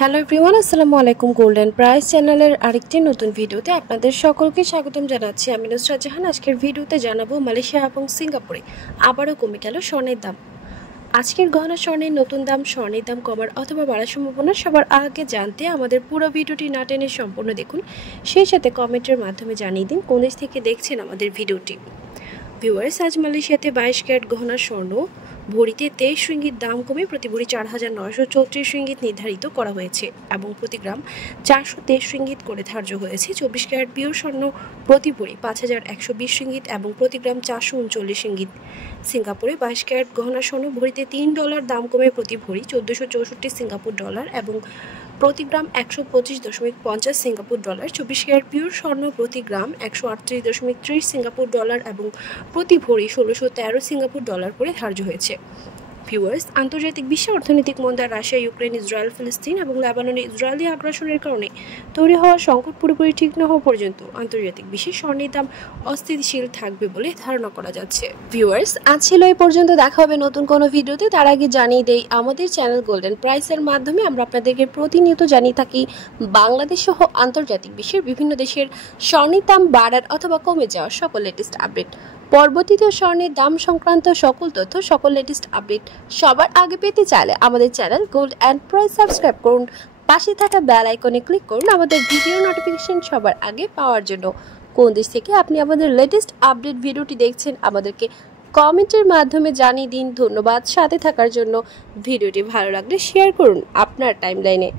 Hello everyone, আসসালামু আলাইকুম। Golden price চ্যানেলের আরেকটি নতুন ভিডিওতে আপনাদের সকলকে স্বাগতম জানাচ্ছি। আমি নুসরাত জাহান। আজকের ভিডিওতে জানাবো মালয়েশিয়া এবং সিঙ্গাপুরে আবারও কমে গেল স্বর্ণের দাম। আজকের গহনা স্বর্ণের নতুন দাম, স্বর্ণের দাম কমার অথবা বাড়ার সম্ভাবনা সবার আগে জানতে আমাদের পুরো ভিডিওটি না টেনে সম্পূর্ণ দেখুন। সেই সাথে কমেন্টের মাধ্যমে জানিয়ে দিন কোন দেশ থেকে দেখছেন আমাদের ভিডিওটি। ভিউয়ার্স, আজ মালয়েশিয়াতে 22 ক্যারেট গহনা স্বর্ণ ভরিতে 23 রিঙ্গিত দাম কমে প্রতি ভরি 4,934 রিঙ্গিত নির্ধারিত করা হয়েছে এবং প্রতি গ্রাম 423 রিঙ্গিত করে ধার্য হয়েছে। 24 ক্যারেট পিওর স্বর্ণ প্রতি ভরি 5,120 রিঙ্গিত এবং প্রতি গ্রাম 439 রিঙ্গিত। সিঙ্গাপুরে 22 ক্যারেট গহনা স্বর্ণ ভরিতে $3 দাম কমে প্রতি ভরি 1464 সিঙ্গাপুর ডলার এবং প্রতি গ্রাম 125.50 সিঙ্গাপুর ডলার। 24 ক্যারেট পিওর স্বর্ণ প্রতি গ্রাম 138.30 সিঙ্গাপুর ডলার এবং প্রতি ভরি 1613 সিঙ্গাপুর ডলার করে ধার্য হয়েছে। ভিউয়ার্স, আন্তর্জাতিক বিশ্ব অর্থনৈতিক মন্দা, রাশিয়া, ইউক্রেন, ইসরায়েল, ফিলিস্তিন এবং লেবাননে ইসরায়েলি আগ্রাসনের কারণে তৈরি হওয়া সংকট পুরোপুরি ঠিক না হওয়া পর্যন্ত আন্তর্জাতিক বিশ্বে স্বর্ণের দাম অস্থিতিশীল থাকবে বলে ধারণা করা যাচ্ছে। ভিউয়ার্স, আজ ছিল এই পর্যন্ত। দেখা হবে নতুন কোনো ভিডিওতে। তার আগে জানিয়ে দেই, আমাদের চ্যানেল গোল্ডেন প্রাইসের মাধ্যমে আমরা আপনাদেরকে প্রতিনিয়ত জানিয়ে থাকি বাংলাদেশ সহ আন্তর্জাতিক বিশ্বের বিভিন্ন দেশের স্বর্ণের দাম বাড়ার অথবা কমে যাওয়ার সকল লেটেস্ট আপডেট। পরবর্তীতে স্বর্ণের দাম সংক্রান্ত সকল তথ্য, সকল লেটেস্ট আপডেট সবার আগে পেতে চাইলে আমাদের channel gold and price subscribe করুন। পাশে থাকা বেল আইকনে ক্লিক করুন আমাদের ভিডিও নোটিফিকেশন সবার আগে পাওয়ার জন্য। কোন দেশ থেকে আপনি আমাদের লেটেস্ট আপডেট ভিডিওটি দেখছেন আমাদেরকে কমেন্টের মাধ্যমে জানিয়ে দিন। ধন্যবাদ সাথে থাকার জন্য। ভিডিওটি ভালো লাগলে শেয়ার করুন আপনার টাইমলাইনে।